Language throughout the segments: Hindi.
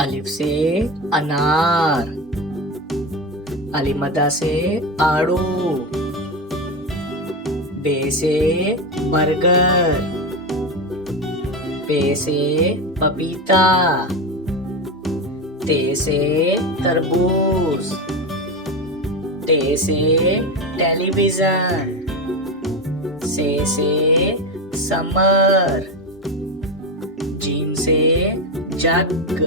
अलिफ से अनार, अलिमदा से आड़ू, बे से बर्गर, पे से पपीता, ते से तरबूज, टे से टेलीविजन, से समर, जीम से जग,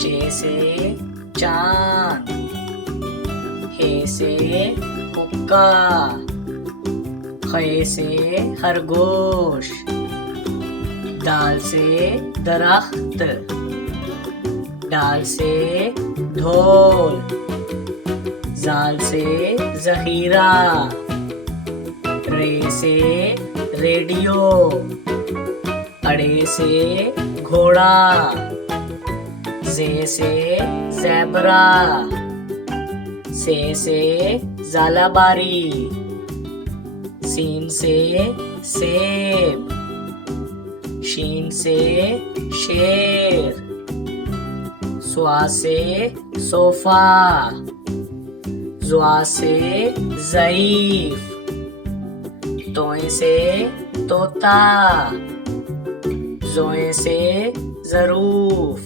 चे से चांद, हे से हुक्का, खे से खरगोश, दाल से दरख्त, डाल से ढोल, जाल से जखीरा, रे से रेडियो, अड़े से घोड़ा, जे से ज़ेबरा, से ज़ालाबारी, सीन से सेब, शीन से शेर, स्वा से सोफा, ज़्वा से ज़ईफ, तोए से तोता, ज़ोए से ज़रूफ,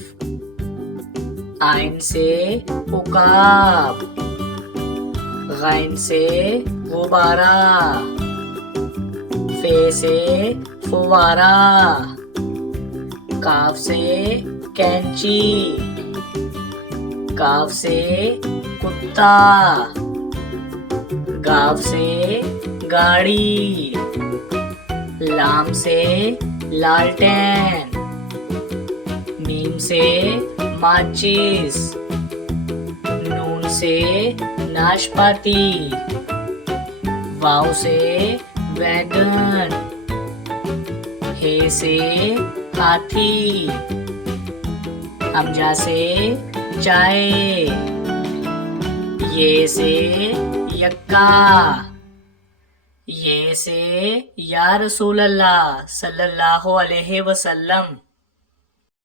आइन से उकाब, गैन से गुब्बारा, फे से फुवारा, काफ से कैंची, काफ से कुत्ता, गाफ से गाड़ी, लाम से लालटेन, मीम से माचिस, नून से नाशपाती, वाव से वैगन, हे से हाथी, हमजा से चाय, ये से यक्का, ये से या रसूल अल्लाह सल्लल्लाहु अलैहि वसल्लम।